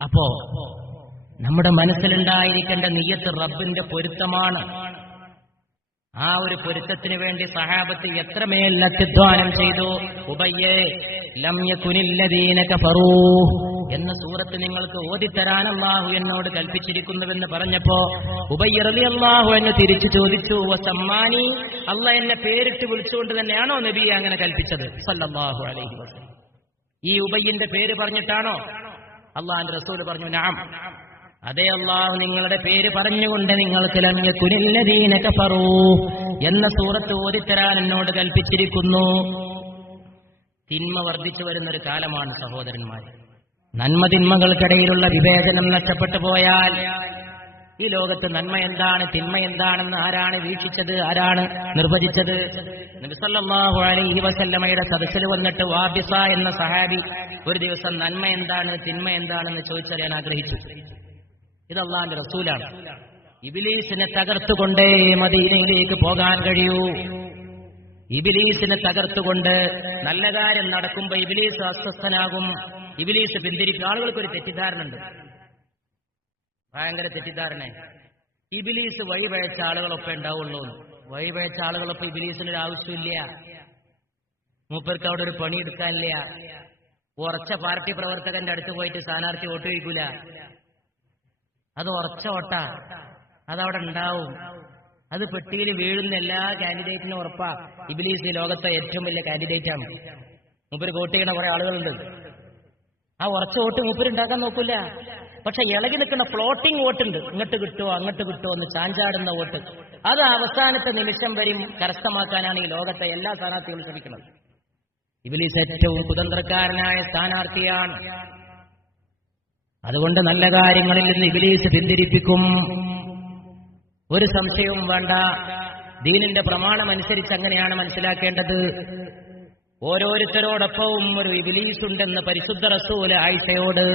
അപ്പോ നമ്മുടെ മനസ്സിലുണ്ടായിരിക്കേണ്ട നിയ്യത്ത് റബ്ബിന്റെ പൊരുത്തമാണ്. ആ ഒരു പൊരുത്തത്തിന് വേണ്ടി സഹാബത്ത് എത്രമേൽ അത്യുദ്ധാനം ചെയ്തു. ഉബയ്യേ ലം യകുനില്ലദീന കഫറൂ എന്ന സൂറത്ത് നിങ്ങൾക്ക് ഓതിത്തരാൻ അല്ലാഹു എന്നോട് കൽപ്പിച്ചിരിക്കുന്നുവെന്ന് പറഞ്ഞപ്പോ ഉബയ്യ റളിയല്ലാഹു അൻഹു തിരിച്ചു ചോദിച്ചു, വസമ്മാനി, അല്ലാഹ് എന്നെ പേരിട്ട് വിളിച്ചുകൊണ്ട് തന്നെയാണോ നബിയെ അങ്ങനെ കൽപ്പിച്ചത് സല്ലല്ലാഹു അലൈഹി വസല്ലം? ഈ ഉബയ്യിന്റെ പേര് പറഞ്ഞിട്ടാണോ? അല്ലാഹുവിന്റെ റസൂൽ പറഞ്ഞു, നഅം, അതേ അല്ലാഹു നിങ്ങളുടെ പേര് പറഞ്ഞുകൊണ്ട് നിങ്ങൾക്ക് ലം യകുനില്ലദീന കഫറൂ എന്ന സൂറത്ത് ഓതിത്തരാൻ എന്നോട് കൽപ്പിച്ചിരിക്കുന്നു. തിന്മ വർദ്ധിച്ചു വരുന്നൊരു കാലമാണ് സഹോദരന്മാരെ. നന്മ തിന്മകൾക്കിടയിലുള്ള വിവേചനം നഷ്ടപ്പെട്ടു പോയാൽ ഈ ലോകത്ത് നന്മ എന്താണ് തിന്മ എന്താണെന്ന് ആരാണ് വീക്ഷിച്ചത്? ആരാണ് നിർവചിച്ചത്? നബി സല്ലല്ലാഹു അലൈഹി വസല്ലമയുടെ സദസ്സിൽ വന്നിട്ട് വാബിസ എന്ന സഹാബി ഒരു ദിവസം നന്മ എന്താണ് തിന്മ എന്താണെന്ന് ചോദിച്ചറിയാൻ ആഗ്രഹിച്ചു. ഇത് അല്ലാഹുവിന്റെ റസൂലാണ്. ഇബ്ലീസിനെ തകർത്തുകൊണ്ടേ മദീനയിലേക്ക് പോകാൻ കഴിയൂ. ഇബ്ലീസിനെ തകർത്തുകൊണ്ട് നല്ല കാര്യം നടക്കുമ്പോ ഇബ്ലീസ് അസ്വസ്ഥനാകും, ഇബ്ലീസ് പിന്തിരിക്കും. ആളുകൾക്കൊരു തെറ്റിദ്ധാരണ ഉണ്ട്, ഭയങ്കര തെറ്റിദ്ധാരണ. ഇബ്ലീസ് വഴിപഴച്ച ആളുകളൊപ്പം ഉണ്ടാവുള്ളൂ. വഴിപഴച്ച ആളുകളൊപ്പം ഇബ്ലീസിനൊരു ആവശ്യമില്ല. മൂപ്പർക്ക് അവിടെ ഒരു പണി എടുക്കാനില്ല. ഉറച്ച പാർട്ടി പ്രവർത്തകന്റെ അടുത്ത് പോയിട്ട് സ്ഥാനാർത്ഥി വോട്ട് ചോദിക്കൂല. അത് ഉറച്ച വോട്ട, അതവിടെ ഉണ്ടാവും. അത് പെട്ടിയിൽ വീഴുന്ന എല്ലാ കാൻഡിഡേറ്റിനും ഉറപ്പാ. ഇബ്ലീസ് ഈ ലോകത്തെ ഏറ്റവും വലിയ കാൻഡിഡേറ്റ് ആണ്. മൂപ്പര് വോട്ട് ചെയ്യണ കുറെ ആളുകളുണ്ട്. ആ ഉറച്ച വോട്ട് മൂപ്പരുണ്ടാക്കാൻ നോക്കൂല. പക്ഷെ ഇളകി നിൽക്കുന്ന ഫ്ലോട്ടിംഗ് വോട്ടുണ്ട്, ഇങ്ങോട്ട് കിട്ടുമോ അങ്ങോട്ട് കിട്ടുമോ എന്ന് ചാഞ്ചാടുന്ന വോട്ട്, അത് അവസാനത്തെ നിമിഷം വരെയും കരസ്ഥമാക്കാനാണ് ഈ ലോകത്തെ എല്ലാ സ്ഥാനാർത്ഥികളും ശ്രമിക്കുന്നത്. ഇബ്ലീസ് ഏറ്റവും കുതന്ത്രക്കാരനായ സ്ഥാനാർത്ഥിയാണ്. അതുകൊണ്ട് നല്ല കാര്യങ്ങളിൽ നിന്ന് ഇബ്ലീസ് പിന്തിരിപ്പിക്കും, ഒരു സംശയവും വേണ്ട. ദീനിന്റെ പ്രമാണം അനുസരിച്ച് അങ്ങനെയാണ് മനസ്സിലാക്കേണ്ടത്. ഓരോരുത്തരോടൊപ്പവും ഒരു ഇബ്ലീസ് ഉണ്ടെന്ന് പരിശുദ്ധ റസൂൽ ആയിഷയോട്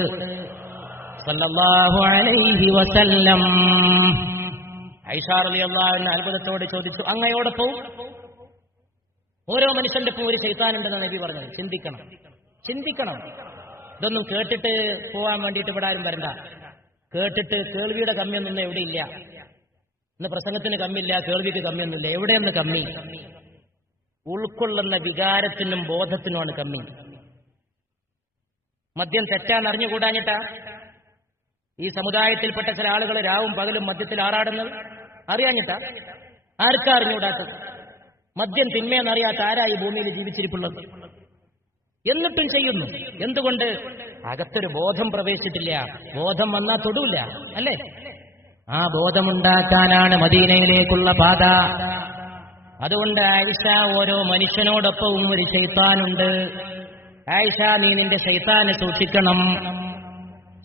സല്ലല്ലാഹു അലൈഹി വസല്ലം ആയിഷ റളിയല്ലാഹു അൻഹ അത്ഭുതത്തോടെ ചോദിച്ചു, അങ്ങയോടൊപ്പവും? ഓരോ മനുഷ്യന്റെ ഒപ്പം ഒരു ശൈത്താനുണ്ടെന്ന് നബി പറഞ്ഞത്. ചിന്തിക്കണം. ഇതൊന്നും കേട്ടിട്ട് പോവാൻ വേണ്ടിയിട്ട് ഇവിടെ ആരും വരണ്ട. കേട്ടിട്ട് കേൾവിയുടെ കമ്മിയൊന്നും എവിടെയില്ല. ഇന്ന് പ്രസംഗത്തിന് കമ്മിയില്ല, കേൾവിക്ക് കമ്മിയൊന്നുമില്ല. എവിടെയെന്ന് കമ്മി? ഉൾക്കൊള്ളുന്ന വികാരത്തിനും ബോധത്തിനുമാണ് കമ്മി. മദ്യം തെറ്റാന്ന് അറിഞ്ഞുകൂടാഞ്ഞിട്ടാ ഈ സമുദായത്തിൽപ്പെട്ട ചില ആളുകൾ രാവും പകലും മദ്യത്തിൽ ആറാടുന്നത്? അറിയാഞ്ഞിട്ടാ? ആർക്കാ അറിഞ്ഞുകൂടാത്തത്? മദ്യം തിന്മയെന്നറിയാത്ത ആരാ ഈ ഭൂമിയിൽ ജീവിച്ചിരിപ്പുള്ളത്? എന്നിട്ടും ചെയ്യുന്നു. എന്തുകൊണ്ട്? അകത്തൊരു ബോധം പ്രവേശിച്ചിട്ടില്ല. ബോധം വന്നാൽ തൊടൂല, അല്ലേ? ആ ബോധമുണ്ടാക്കാനാണ് മദീനയിലേക്കുള്ള പാത. അതുകൊണ്ട് ആയിഷ, ഓരോ മനുഷ്യനോടൊപ്പവും ഒരു ശൈത്താനുണ്ട്. ആയിഷ, നീ നിന്റെ ശൈത്താനെ സൂക്ഷിക്കണം.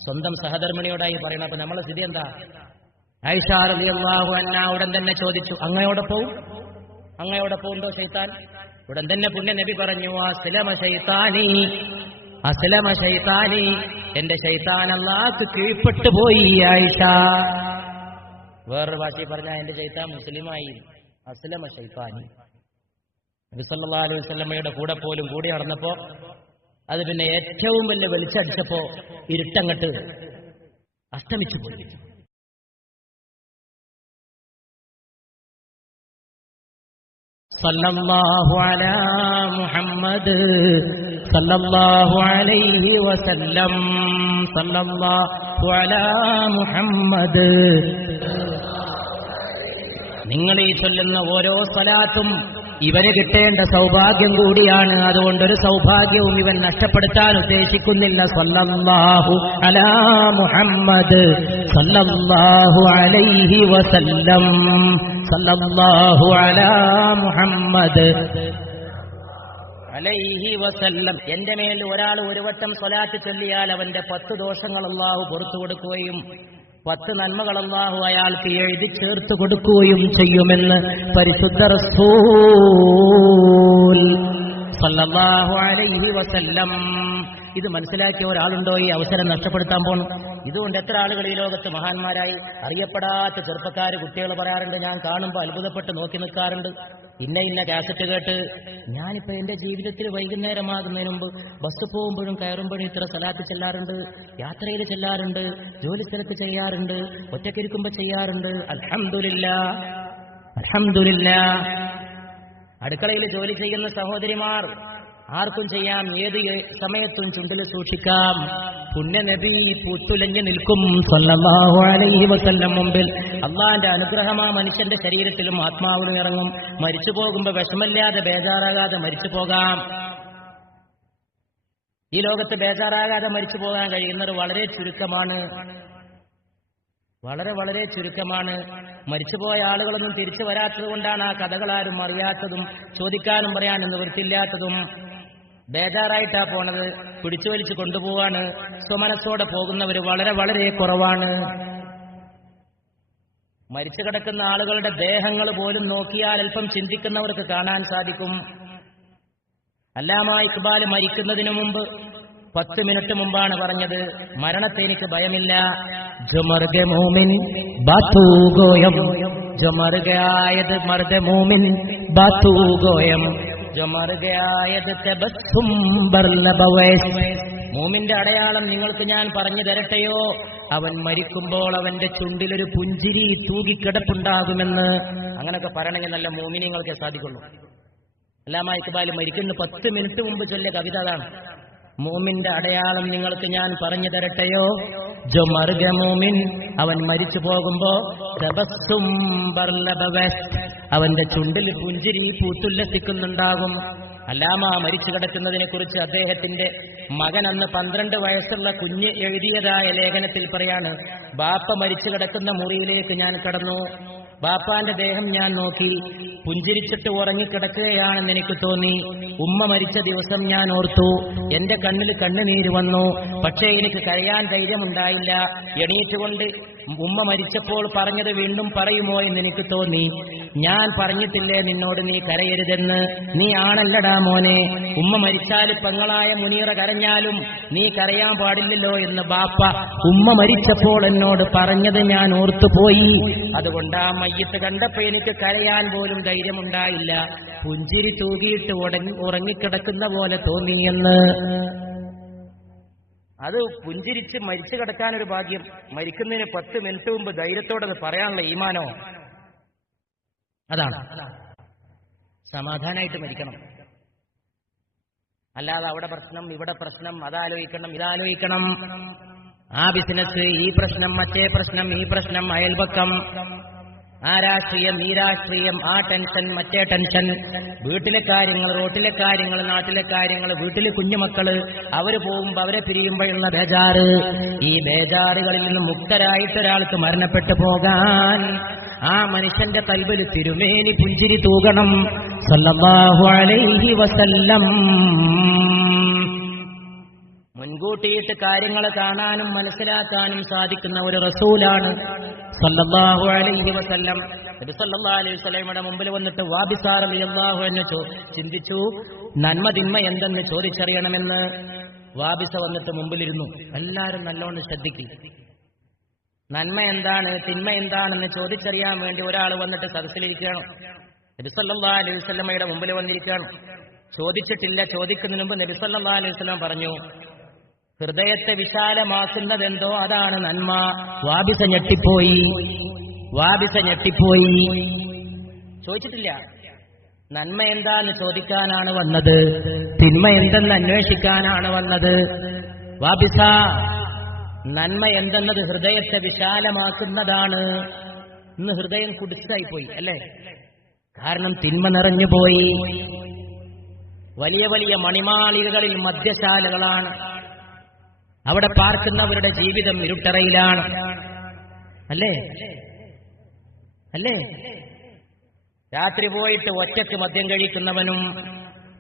സ്വന്തം സഹധർമ്മിണിയോടായി പറയണം. അപ്പൊ നമ്മളെ സ്ഥിതി എന്താ? ആയിഷ റളിയല്ലാഹു അൻഹ ഉടൻ തന്നെ ചോദിച്ചു, അങ്ങയോടൊപ്പവും ഉണ്ടോ ശൈത്താൻ? ഉടൻ തന്നെ പുണ്യ നബി പറഞ്ഞു, അസ്ലമ ശൈത്താനി, എന്റെ ശൈത്താൻ അല്ലാഹുക്ക് കീഴ്പ്പെട്ടു പോയി ആയിഷ. വേറൊരു ഭാഷയിൽ പറഞ്ഞാൽ എന്റെ ശൈത്താൻ മുസ്ലിമായി. അസ്ലമ ശൈത്താനി. നബി സല്ലല്ലാഹു അലൈഹി വസല്ലമയുടെ കൂടെ പോലും കൂടി നടന്നപ്പോ അത് പിന്നെ ഏറ്റവും വലിയ വെളിച്ചടിച്ചപ്പോ ഇരുട്ടങ്ങട്ട് അസ്തമിച്ചു പോയി. സല്ലല്ലാഹു അലാ മുഹമ്മദ് സല്ലല്ലാഹു അലൈഹി വസല്ലം. സല്ലല്ലാഹു അലാ മുഹമ്മദ്. നിങ്ങൾ ഈ ചൊല്ലുന്ന ഓരോ സ്വലാത്തും ഇവന് കിട്ടേണ്ട സൗഭാഗ്യം കൂടിയാണ്. അതുകൊണ്ടൊരു സൗഭാഗ്യവും ഇവൻ നഷ്ടപ്പെടുത്താൻ ഉദ്ദേശിക്കുന്നില്ല. സല്ലല്ലാഹു അലാ മുഹമ്മദ് സല്ലല്ലാഹു അലൈഹി വസല്ലം. സല്ലല്ലാഹു അലാ മുഹമ്മദ് അലൈഹി വസല്ലം. എന്റെ മേൽ ഒരാൾ ഒരു വട്ടം സ്വലാത്ത് ചൊല്ലിയാൽ അവന്റെ 10 ദോഷങ്ങൾ അല്ലാഹു പുറത്തു കൊടുക്കുകയും 10 നന്മകൾ അല്ലാഹു അയാൾക്ക് എഴുതി ചേർത്ത് കൊടുക്കുകയും ചെയ്യുമെന്ന് പരിശുദ്ധ റസൂൽ സല്ലല്ലാഹു അലൈഹി വസല്ലം. ഇത് മനസ്സിലാക്കിയ ഒരാളുണ്ടോ ഈ അവസരം നഷ്ടപ്പെടുത്താൻ പോണം? ഇതുകൊണ്ട് എത്ര ആളുകൾ ഈ ലോകത്ത് മഹാന്മാരായി അറിയപ്പെടാത്ത ചെറുപ്പക്കാർ കുട്ടികൾ പറയാറുണ്ട്, ഞാൻ കാണുമ്പോൾ അത്ഭുതപ്പെട്ട് നോക്കി നിൽക്കാറുണ്ട്. ഇന്ന കാസറ്റ് കേട്ട് ഞാനിപ്പോ എന്റെ ജീവിതത്തിൽ വൈകുന്നേരമാകുന്നതിന് മുമ്പ് ബസ് പോകുമ്പോഴും കയറുമ്പോഴും ഇത്ര സ്വലാത്ത് ചെല്ലാറുണ്ട്, യാത്രയിൽ ചെല്ലാറുണ്ട്, ജോലി സ്ഥലത്ത് ചെയ്യാറുണ്ട്, ഒറ്റക്കിരിക്കുമ്പോ ചെയ്യാറുണ്ട്. അൽഹംദുലില്ലാഹ്, അൽഹംദുലില്ലാഹ്. അടുക്കളയിൽ ജോലി ചെയ്യുന്ന സഹോദരിമാർ ആർക്കും ചെയ്യാം, ഏത് സമയത്തും ചുണ്ടിൽ സൂക്ഷിക്കാം. പുണ്യനബി പൂത്തുലഞ്ഞു നിൽക്കും സല്ലല്ലാഹു അലൈഹി വസല്ലം മുമ്പിൽ. അള്ളാന്റെ അനുഗ്രഹം ആ മനുഷ്യന്റെ ശരീരത്തിലും ആത്മാവിലും ഇറങ്ങും. മരിച്ചു പോകുമ്പോ വിഷമല്ലാതെ ബേജാറാകാതെ മരിച്ചു പോകാം. ഈ ലോകത്ത് ബേജാറാകാതെ മരിച്ചു പോകാൻ കഴിയുന്നത് വളരെ ചുരുക്കമാണ്, വളരെ വളരെ ചുരുക്കമാണ്. മരിച്ചുപോയ ആളുകളൊന്നും തിരിച്ചു വരാത്തത് കൊണ്ടാണ് ആ കഥകളാരും അറിയാത്തതും ചോദിക്കാനും പറയാനും നിവൃത്തിയില്ലാത്തതും. ബേജാറായിട്ടാ പോണത്, പിടിച്ചു വലിച്ചു കൊണ്ടുപോവാണ്. സ്വമനസ്സോടെ പോകുന്നവർ വളരെ വളരെ കുറവാണ്. മരിച്ചു കിടക്കുന്ന ആളുകളുടെ ദേഹങ്ങൾ പോലും നോക്കിയാൽ അല്പം ചിന്തിക്കുന്നവർക്ക് കാണാൻ സാധിക്കും. അല്ലാമ ഇഖ്ബാൽ മരിക്കുന്നതിന് മുമ്പ് 10 മിനിറ്റ് മുമ്പാണ് പറഞ്ഞത്, മരണത്തെ എനിക്ക് ഭയമില്ല. ജമർഗെ മോമിൻ ബാത്തു ഗോയം, ജമർഗായത് മർദെ മോമിൻ ബാത്തു ഗോയം, ജമർഗായത് തബസ്സും ബർലബവൈസ്. മോമിന്റെ അടയാളം നിങ്ങൾക്ക് ഞാൻ പറഞ്ഞു തരട്ടെയോ? അവൻ മരിക്കുമ്പോൾ അവന്റെ ചുണ്ടിലൊരു പുഞ്ചിരി തൂകിക്കിടപ്പുണ്ടാകുമെന്ന്. അങ്ങനൊക്കെ പറയണമെങ്കിൽ നല്ല മോമിനിങ്ങൾക്ക് സാധിക്കുള്ളൂ. അല്ലാമ ഇഖ്ബാൽ മരിക്കുന്ന 10 മിനിറ്റ് മുമ്പ് ചൊല്ലിയ കവിത അതാണ്. മോമിന്റെ അടയാളം നിങ്ങൾക്ക് ഞാൻ പറഞ്ഞു തരട്ടെയോ? ജോ മർഗ മോമിൻ, അവൻ മരിച്ചു പോകുമ്പോ തബസ്സും ബർലബവൈസ്, അവന്റെ ചുണ്ടിൽ പുഞ്ചിരി പൂത്തുല്ലസിക്കുന്നുണ്ടാകും. അല്ലാമ മരിച്ചു കിടക്കുന്നതിനെ കുറിച്ച് അദ്ദേഹത്തിന്റെ മകൻ അന്ന് 12 വയസ്സുള്ള കുഞ്ഞ് എഴുതിയതായ ലേഖനത്തിൽ പറയാണ്, ബാപ്പ മരിച്ചു കിടക്കുന്ന മുറിയിലേക്ക് ഞാൻ കടന്നു. ബാപ്പാന്റെ ദേഹം ഞാൻ നോക്കി, പുഞ്ചിരിച്ചിട്ട് ഉറങ്ങിക്കിടക്കുകയാണെന്ന് എനിക്ക് തോന്നി. ഉമ്മ മരിച്ച ദിവസം ഞാൻ ഓർത്തു, എന്റെ കണ്ണിൽ കണ്ണുനീര് വന്നു. പക്ഷേ എനിക്ക് കരയാൻ ധൈര്യമുണ്ടായില്ല. എണീറ്റുകൊണ്ട് ഉമ്മ മരിച്ചപ്പോൾ പറഞ്ഞത് വീണ്ടും പറയുമോ എന്ന് എനിക്ക് തോന്നി. ഞാൻ പറഞ്ഞിട്ടില്ലേ നിന്നോട് നീ കരയരുതെന്ന്? നീ ആണല്ലടാ മോനെ. ഉമ്മ മരിച്ചാൽ പെങ്ങളായ മുനീറ കരഞ്ഞാലും നീ കരയാൻ പാടില്ലല്ലോ എന്ന് ബാപ്പ ഉമ്മ മരിച്ചപ്പോൾ എന്നോട് പറഞ്ഞത് ഞാൻ ഓർത്തുപോയി. അതുകൊണ്ട് ആ മയ്യത്ത് കണ്ടപ്പോ എനിക്ക് കരയാൻ പോലും ധൈര്യമുണ്ടായില്ല. പുഞ്ചിരി തൂകിയിട്ട് ഉറങ്ങിക്കിടക്കുന്ന പോലെ തോന്നിയെന്ന്. അത് പുഞ്ചിരിച്ച് മരിച്ചു കിടക്കാനൊരു ഭാഗ്യം. മരിക്കുന്നതിന് 10 മിനിറ്റ് മുമ്പ് ധൈര്യത്തോടെ അത് പറയാനുള്ള ഈമാനോ? അതാണ്. സമാധാനമായിട്ട് മരിക്കണം. അല്ലാതെ അവിടെ പ്രശ്നം, ഇവിടെ പ്രശ്നം, അതാലോചിക്കണം, ഇതാലോചിക്കണം, ആ ബിസിനസ്, ഈ പ്രശ്നം, മറ്റേ പ്രശ്നം, ഈ പ്രശ്നം, അയൽപക്കം, ആ രാഷ്ട്രീയം, ഈ രാഷ്ട്രീയം, ആ ടെൻഷൻ, മറ്റേ ടെൻഷൻ, വീട്ടിലെ കാര്യങ്ങൾ, റോട്ടിലെ കാര്യങ്ങൾ, നാട്ടിലെ കാര്യങ്ങൾ, വീട്ടിലെ കുഞ്ഞുമക്കള്, അവര് പോകുമ്പോ അവരെ പിരിയുമ്പോഴുള്ള ബേജാറ്. ഈ ബേജാറുകളിൽ നിന്ന് മുക്തരായിട്ട് ഒരാൾക്ക് മരണപ്പെട്ടു പോകാൻ ആ മനുഷ്യന്റെ കൽബിൽ തിരുമേനി പുഞ്ചിരി തൂകണം സല്ലല്ലാഹു അലൈഹി വസല്ലം. മുൻകൂട്ടിയിട്ട് കാര്യങ്ങൾ കാണാനും മനസ്സിലാക്കാനും സാധിക്കുന്ന ഒരു റസൂലാണ് സല്ലല്ലാഹു അലൈഹി വസല്ലം. നബി സല്ലല്ലാഹു അലൈഹി വസല്ലമയുടെ മുമ്പിൽ വന്നിട്ട് വാബിസ റളിയല്ലാഹു അൻഹു ചിന്തിച്ചു, നന്മ തിന്മ എന്തെന്ന് ചോദിച്ചറിയണമെന്ന്. വാബിസ വന്നിട്ട് മുമ്പിലിരുന്നു. എല്ലാവരും നല്ലോണം ശ്രദ്ധിക്കും. നന്മ എന്താണ്, തിന്മ എന്താണെന്ന് ചോദിച്ചറിയാൻ വേണ്ടി ഒരാൾ വന്നിട്ട് സദസ്സിലിരിക്കുകയാണ്. നബി സല്ലല്ലാഹു അലൈഹി വസല്ലമയുടെ മുമ്പിൽ വന്നിരിക്കുകയാണ്. ചോദിച്ചിട്ടില്ല. ചോദിക്കുന്നതിന് മുമ്പ് നബി സല്ലല്ലാഹു അലൈഹി വസല്ലം പറഞ്ഞു, ഹൃദയത്തെ വിശാലമാക്കുന്നതെന്തോ അതാണ് നന്മ. വാബിസ ഞെട്ടിപ്പോയി. വാബിസ ഞെട്ടിപ്പോയി. ചോദിച്ചിട്ടില്ല. നന്മ എന്താന്ന് ചോദിക്കാനാണ് വന്നത്, തിന്മ എന്തെന്ന് അന്വേഷിക്കാനാണ് വന്നത്. വാബിസ, നന്മ എന്തെന്നത് ഹൃദയത്തെ വിശാലമാക്കുന്നതാണ്. ഇന്ന് ഹൃദയം കുടിച്ചായിപ്പോയി അല്ലേ? കാരണം തിന്മ നിറഞ്ഞുപോയി. വലിയ വലിയ മണിമാളികകളിൽ മദ്യശാലകളാണ്. അവിടെ പാർക്കുന്നവരുടെ ജീവിതം ഇരുട്ടറയിലാണ്. അല്ലേ? അല്ലേ? രാത്രി പോയിട്ട് ഒറ്റയ്ക്ക് മദ്യം കഴിക്കുന്നവനും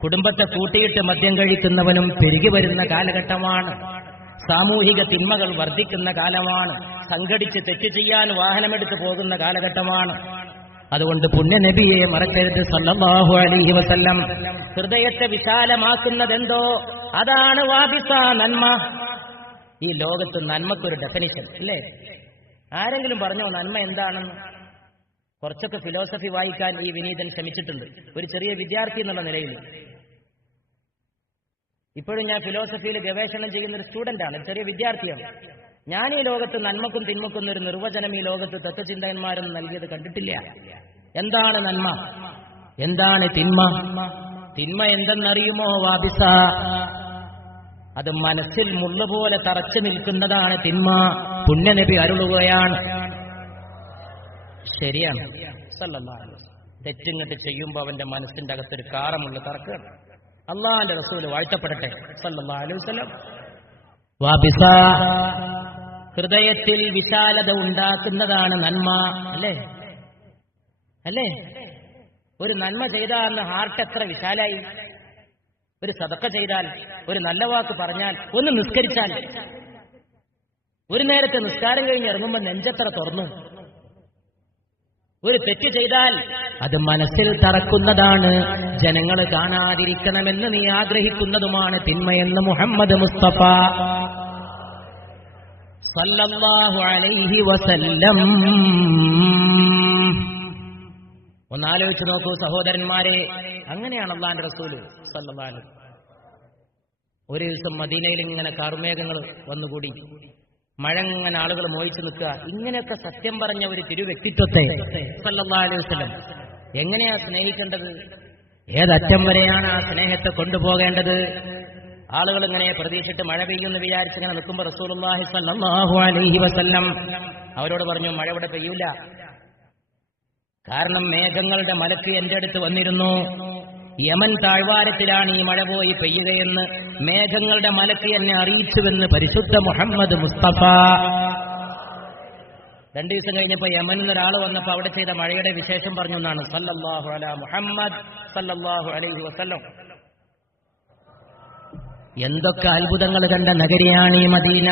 കുടുംബത്തെ കൂട്ടിയിട്ട് മദ്യം കഴിക്കുന്നവനും പെരുകി വരുന്ന കാലഘട്ടമാണ്. സാമൂഹിക തിന്മകൾ വർദ്ധിക്കുന്ന കാലമാണ്. സംഘടിച്ച് തെറ്റ് ചെയ്യാൻ വാഹനമെടുത്ത് പോകുന്ന കാലഘട്ടമാണ്. അതുകൊണ്ട് പുണ്യനബിയെ മറക്കരുത് സല്ലല്ലാഹു അലൈഹി വസല്ലം. ഹൃദയത്തെ വിശാലമാക്കുന്നതെന്തോ അതാണ് വാബിസ, നന്മ. ഈ ലോകത്ത് നന്മക്കൊരു ഡെഫിനിഷൻ ഇല്ലേ? ആരെങ്കിലും പറഞ്ഞോ നന്മ എന്താണെന്ന്? കുറച്ചൊക്കെ ഫിലോസഫി വായിക്കാൻ ഈ വിനീതൻ ശ്രമിച്ചിട്ടുണ്ട്, ഒരു ചെറിയ വിദ്യാർത്ഥി എന്നുള്ള നിലയിൽ. ഇപ്പോഴും ഞാൻ ഫിലോസഫിയിൽ ഗവേഷണം ചെയ്യുന്ന ഒരു സ്റ്റുഡന്റാണ്, ചെറിയ വിദ്യാർത്ഥിയാണ്. ഞാൻ ഈ ലോകത്ത് നന്മക്കും തിന്മക്കും ഒരു നിർവചനം ഈ ലോകത്ത് തത്വചിന്തകന്മാരൊന്നും നൽകിയത് കണ്ടിട്ടില്ല. എന്താണ് നന്മ, എന്താണ് തിന്മ? തിന്മ എന്തെന്നറിയുമോ? വാബിസ, അത് മനസ്സിൽ മുള്ളുപോലെ തറച്ചു നിൽക്കുന്നതാണ് തിന്മ. പുണ്യനബി അരുളുകയാണ്. ശരിയാണ്, സല്ലല്ലാഹു അലൈഹി വസല്ലം. തെറ്റിങ്ങട്ട് ചെയ്യുമ്പോൾ അവന്റെ മനസ്സിന്റെ അകത്തൊരു കാറമുള്ള തറക്കുകയാണ്. അള്ളാഹുവിന്റെ റസൂൽ വാഴ്ത്തപ്പെടട്ടെ സല്ലല്ലാഹു അലൈഹി വസല്ലം. വാബിസ, ഹൃദയത്തിൽ വിശാലത ഉണ്ടാക്കുന്നതാണ് നന്മ. അല്ലേ അല്ലേ? ഒരു നന്മ ചെയ്താൽ ഹാർട്ട് എത്ര വിശാലായി. ഒരു സദഖ ചെയ്താൽ, ഒരു നല്ല വാക്ക് പറഞ്ഞാൽ, ഒന്ന് നിസ്കരിച്ചാൽ, ഒരു നേരത്തെ നിസ്കാരം കഴിഞ്ഞ് ഇറങ്ങുമ്പോൾ നെഞ്ചെത്ര തുറന്നു. ഒരു തെറ്റ് ചെയ്താൽ അത് മനസ്സിൽ തറക്കുന്നതാണ്. ജനങ്ങൾ കാണാതിരിക്കണമെന്ന് നീ ആഗ്രഹിക്കുന്നതുമാണ് തിന്മയെന്ന് മുഹമ്മദ് മുസ്തഫ സല്ലല്ലാഹു അലൈഹി വസല്ലം. ഒന്നാലോചിച്ച് നോക്കൂ സഹോദരന്മാരെ, അങ്ങനെയാണ് അല്ലാഹുവിന്റെ റസൂൽ സല്ലല്ലാഹു അലൈഹി വസല്ലം. ഒരു ദിവസം മദീനയിൽ ഇങ്ങനെ കാർമേഘങ്ങൾ വന്നുകൂടി, മഴ ഇങ്ങനെ ആളുകൾ മോഹിച്ചു നിൽക്കുക. ഇങ്ങനെയൊക്കെ സത്യം പറഞ്ഞ ഒരു തിരുവ്യക്തിത്വത്തെ സല്ലല്ലാഹു അലൈഹി വസല്ലം എങ്ങനെയാ സ്നേഹിക്കേണ്ടത്? ഏതറ്റം വരെയാണ് ആ സ്നേഹത്തെ കൊണ്ടുപോകേണ്ടത്? ആളുകൾ ഇങ്ങനെ പ്രതീക്ഷിച്ചിട്ട് മഴ പെയ്യുമെന്ന് വിചാരിച്ചിങ്ങനെ നിൽക്കുമ്പോൾ റസൂലുള്ളാഹി സ്വല്ലല്ലാഹു അലൈഹി വസല്ലം അവരോട് പറഞ്ഞു, മഴ ഇവിടെ പെയ്യൂല. കാരണം മേഘങ്ങളുടെ മലക്ക് എന്റെ അടുത്ത് വന്നിരുന്നു. യമൻ താഴ്വാരത്തിലാണ് ഈ മഴ പോയി പെയ്യുകയെന്ന് മേഘങ്ങളുടെ മലക്ക് എന്നെ അറിയിച്ചുവെന്ന് പരിശുദ്ധ മുഹമ്മദ് മുസ്തഫ. 2 ദിവസം കഴിഞ്ഞപ്പോ യമനിൽ നിന്ന് ഒരാൾ വന്നപ്പോ അവിടെ ചെയ്ത മഴയുടെ വിശേഷം പറഞ്ഞു എന്നാണ് സല്ലല്ലാഹു അലാ മുഹമ്മദ് സല്ലല്ലാഹു അലൈഹി വസല്ലം. എന്തൊക്കെ അത്ഭുതങ്ങൾ കണ്ട നഗരിയാണ് ഈ മദീന.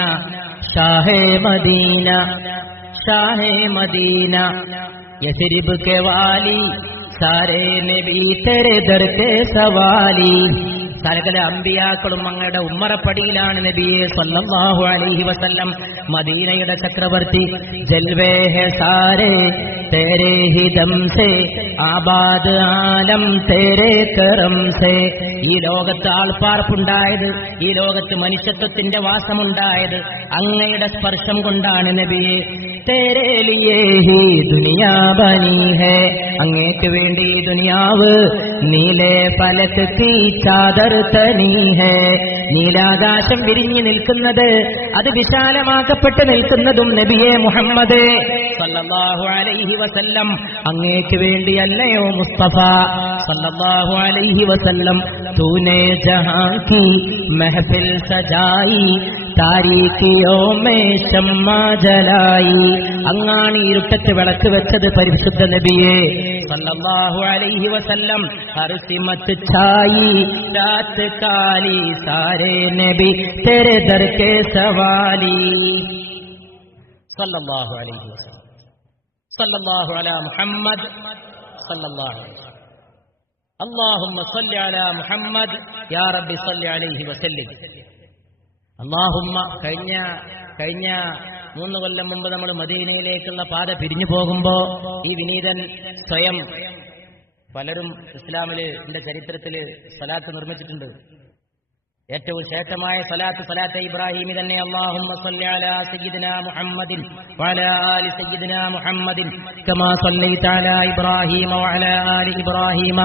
ഷാഹേ മദീന, ഷാഹേ മദീന, യസ്രിബ് കെ വാലി, സാരേ നബി തെരെ ദർ കെ സവാലി. സകല അമ്പിയാക്കളും അങ്ങയുടെ ഉമ്മറപ്പടിയിലാണ് നബിയെ സല്ലല്ലാഹു അലൈഹി വസല്ലം. മദീനയുടെ ചക്രവർത്തി ജൽവേ ഹെ സാരേ തേരേ ഹി ദം സേ, ആബാദ് ആലം തേരേ കരം സേ. ഈ ലോകത്ത് ആൾപ്പാർപ്പുണ്ടായത്, ഈ ലോകത്ത് മനുഷ്യത്വത്തിന്റെ വാസമുണ്ടായത് അങ്ങയുടെ സ്പർശം കൊണ്ടാണ് നബിയെ. തേരേ ലിയേ ഹി ദുനിയാ ബനി ഹേ, അങ്ങേക്ക് വേണ്ടി ഈ ദുനിയാവ് നീലേ ഫലക് കീ ചാദർ തനി ഹേ. നീലാകാശം വിരിഞ്ഞു നിൽക്കുന്നത്, അത് വിശാലമാക്കപ്പെട്ട് നിൽക്കുന്നതും നബിയെ മുഹമ്മദ് സല്ലല്ലാഹു അലൈഹി വസല്ലം അങ്ങേക്ക് വേണ്ടിയല്ലയോ മുസ്തഫ സല്ലല്ലാഹു അലൈഹി വസല്ലം. തൂനെ ജഹാൻ കി മെഹഫിൽ സജായി, താരീഖിയോ മേ ശമ്മാ ജലായി. അങ്ങാണ് ഇരുട്ടത്ത് വിളക്ക് വെച്ചത് പരിശുദ്ധ നബിയെ സല്ലല്ലാഹു അലൈഹി വസല്ലം. ഹർ സിമത്ത് ഛായി രാത് കാലി, സാരേ നബി തെരെ ദർ കെ സവാലി. സല്ലല്ലാഹു അലൈഹി വസല്ലം. സല്ലല്ലാഹു അലാ മുഹമ്മദ് സല്ലല്ലാഹു അലൈഹി വസല്ലം. അല്ലാഹുമ്മ സല്ലി അലാ മുഹമ്മദ് യാ റബ്ബി സല്ലി അലൈഹി വസല്ലം. അല്ലാഹുമ്മ. കഴിഞ്ഞ 3 കൊല്ലം മുമ്പ് നമ്മൾ മദീനയിലേക്കുള്ള പാത പിരിഞ്ഞു പോകുമ്പോ ഈ വിനീതൻ സ്വയം, പലരും ഇസ്ലാമിന്റെ ചരിത്രത്തില് സലാത്ത് നിർമ്മിച്ചിട്ടുണ്ട്. ഏറ്റവും ശ്രേഷ്ഠമായ സലാത്ത് ഇബ്രാഹിമി തന്നെ. അല്ലാഹുമ്മ സല്ലി അലാ സയ്യിദിനാ മുഹമ്മദിൻ വഅലാ ആലി സയ്യിദിനാ മുഹമ്മദിൻ കമാ സല്ലൈത അലാ ഇബ്രാഹീമ വഅലാ ആലി ഇബ്രാഹീമ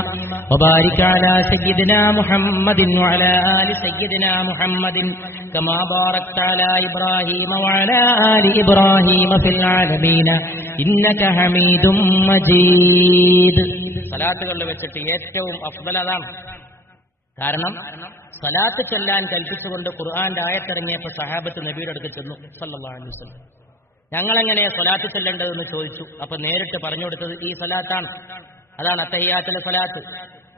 വബാരിക് അലാ സയ്യിദിനാ മുഹമ്മദിൻ വഅലാ ആലി സയ്യിദിനാ മുഹമ്മദിൻ കമാ ബാറക്ത അലാ ഇബ്രാഹീമ വഅലാ ആലി ഇബ്രാഹീമ ഫിൽ ആലമീന ഇന്നക ഹമീദും മജീദ്. സലാത്തുകളിൽ വെച്ചിട്ട് ഏറ്റവും അഫ്ദൽ അതാണ്. കാരണം സലാത്ത് ചൊല്ലാൻ കൽപ്പിച്ചുകൊണ്ട് ഖുർആന്റെ ആയത്തിറങ്ങിയപ്പോൾ സഹാബത്ത് നബിയുടെ അടുത്ത് ചെന്നു സല്ലല്ലാഹു അലൈഹി വസല്ലം. ഞങ്ങളെങ്ങനെ സലാത്ത് ചൊല്ലേണ്ടതെന്ന് ചോദിച്ചു. അപ്പൊ നേരിട്ട് പറഞ്ഞു കൊടുത്തത് ഈ സലാത്താണ്. അതാണ് അത്തഹിയ്യാത്തിലെ സലാത്ത്,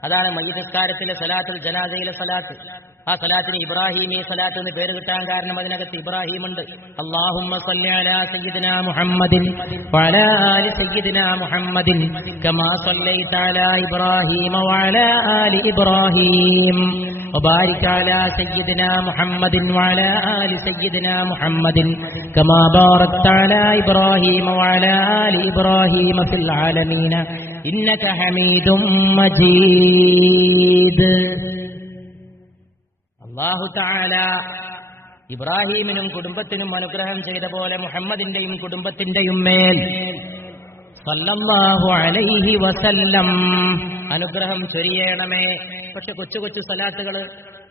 അതാണ് മയ്യിത്ത് നിസ്കാരത്തിലെ സലാത്തുൽ ജനാസയിലെ സലാത്ത്. ആ സലാത്തിന് ഇബ്രാഹിമി സലാത്ത് എന്ന് പേര് കിട്ടാൻ കാരണം അതിനകത്ത് ഇബ്രാഹിം ഉണ്ട്. അല്ലാഹുമ്മ സല്ലി അലാ സയ്യിദിനാ മുഹമ്മദിൻ വഅലാ ആലി സയ്യിദിനാ മുഹമ്മദിൻ കമാ സല്ലൈത അലാ ഇബ്രാഹീമ വഅലാ ആലി ഇബ്രാഹീം وبارك على سيدنا محمد وعلى آل سيدنا محمد كما باركت على إبراهيم وعلى آل إبراهيم في العالمين إنك حميد مجيد. അല്ലാഹു തആല ഇബ്രാഹീമിനും കുടുംബത്തിനും അനുഗ്രഹം ചെയ്ത പോലെ മുഹമ്മദിന്റെയും കുടുംബത്തിന്റെയും മേൽ സല്ലല്ലാഹു അലൈഹി വസല്ലം അനുഗ്രഹം ചൊരിയണമേ. പക്ഷെ കൊച്ചു കൊച്ചു സലാത്തുകൾ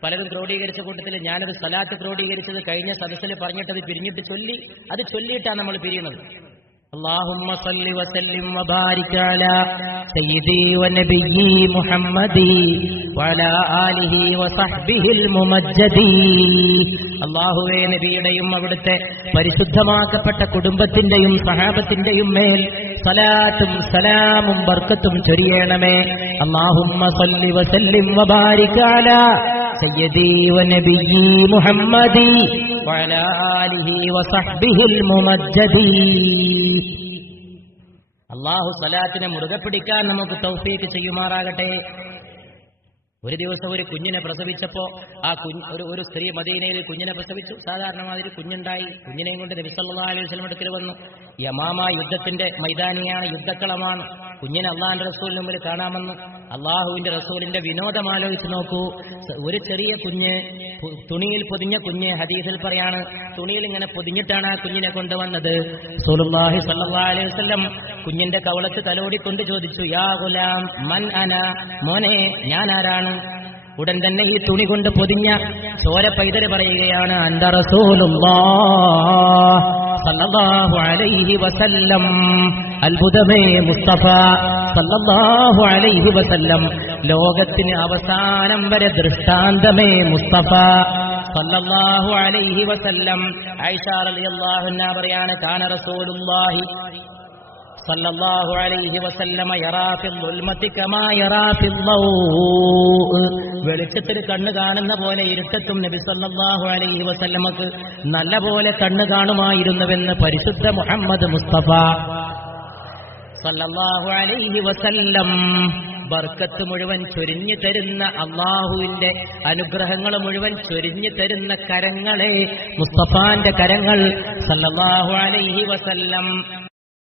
പലരും ക്രോഡീകരിച്ച കൂട്ടത്തിൽ ഞാനൊരു സലാത്ത് ക്രോഡീകരിച്ചത് കഴിഞ്ഞ സദസ്സിൽ പറഞ്ഞിട്ടത് പിരിഞ്ഞിട്ട് ചൊല്ലി, അത് ചൊല്ലിയിട്ടാണ് നമ്മൾ പിരിയുന്നത്. اللهم صل وسلم وبارك على سيدي ونبيي محمد وعلى آله وصحبه الممجد. അല്ലാഹുവേ, നബിയുടെയും അവിടുത്തെ പരിശുദ്ധമാക്കപ്പെട്ട കുടുംബത്തിന്റെയും സഹാബത്തിന്റെയും മേൽ സലാത്തും സലാമും ബർക്കത്തും ചൊരിയണമേ. അല്ലാഹുമ്മ സല്ലി വസല്ലിം വബാരിക് അലാ സയ്യിദി വനബിയ്യി മുഹമ്മദി വഅലാ ആലിഹി വസഹ്ബിഹിൽ മുമജ്ജദി. അല്ലാഹു സലാത്തിനെ മുറുകെ പിടിക്കാൻ നമുക്ക് തൗഫീഖ് ചെയ്യുമാറാകട്ടെ. ഒരു ദിവസം ഒരു കുഞ്ഞിനെ പ്രസവിച്ചപ്പോ ആ ഒരു സ്ത്രീ മദീനയിൽ കുഞ്ഞിനെ പ്രസവിച്ചു. സാധാരണ മാതിരി കുഞ്ഞുണ്ടായി. കുഞ്ഞിനെയും കൊണ്ട് നബി സല്ലല്ലാഹു അലൈഹി വസല്ലം അടുക്കൽ വന്നു. യമാമ യുദ്ധത്തിന്റെ മൈതാനിയാണ്, യുദ്ധക്കളമാണ്. കുഞ്ഞിനെ അള്ളാഹുവിന്റെ റസൂലിന് മുമ്പിൽ കാണാമെന്ന്. അള്ളാഹുവിന്റെ റസൂലിന്റെ വിനോദം ആലോചിച്ച് നോക്കൂ. ഒരു ചെറിയ കുഞ്ഞ്, തുണിയിൽ പൊതിഞ്ഞ കുഞ്ഞ്, ഹദീസിൽ പറയാണ്, തുണിയിൽ ഇങ്ങനെ പൊതിഞ്ഞിട്ടാണ് ആ കുഞ്ഞിനെ കൊണ്ടുവന്നത്. റസൂലുള്ളാഹി സ്വല്ലല്ലാഹു അലൈഹി വസല്ലം കുഞ്ഞിന്റെ കവളത്ത് തലോടിക്കൊണ്ട് ചോദിച്ചു, യാ ഗുലാം മൻ അന, മോനെ ഞാൻ ആരാണ്? ഉടൻ തന്നെ ഈ തുണി കൊണ്ട് പൊതിഞ്ഞ ചോര പൈതല് പറയുകയാണ്, അന്ത റസൂലുള്ളാഹ് സല്ലല്ലാഹു അലൈഹി വസല്ലം. അത്ഭുതമേ മുസ്തഫ സല്ലല്ലാഹു അലൈഹി വസല്ലം, ലോകത്തിന് അവസാനം വരെ ദൃഷ്ടാന്തമേ മുസ്തഫ സല്ലല്ലാഹു അലൈഹി വസല്ലം. ആയിഷ റളിയല്ലാഹു അൻഹ പറയാണ്, കാന റസൂലുള്ളാഹി സല്ലല്ലാഹു അലൈഹി വസല്ലമ യറാ ഫിൽ ദുൽമതി കമാ യറാ ഫിൽ ളൗ. വെളിച്ചത്തിൽ കണ്ണ് കാണുന്ന പോലെ ഇരുട്ടത്തും നബി സല്ലല്ലാഹു അലൈഹി വസല്ലമക്ക് നല്ല പോലെ കണ്ണ് കാണുമായിരുന്നുവെന്ന് പരിശുദ്ധ മുഹമ്മദ് മുസ്തഫ സല്ലല്ലാഹു അലൈഹി വസല്ലം. ബർക്കത്ത് മുഴുവൻ ചൊരിഞ്ഞു തരുന്ന അള്ളാഹുവിന്റെ അനുഗ്രഹങ്ങൾ മുഴുവൻ ചൊരിഞ്ഞു തരുന്ന കരങ്ങളെ മുസ്തഫാന്റെ കരങ്ങൾ സല്ലല്ലാഹു അലൈഹി വസല്ലം.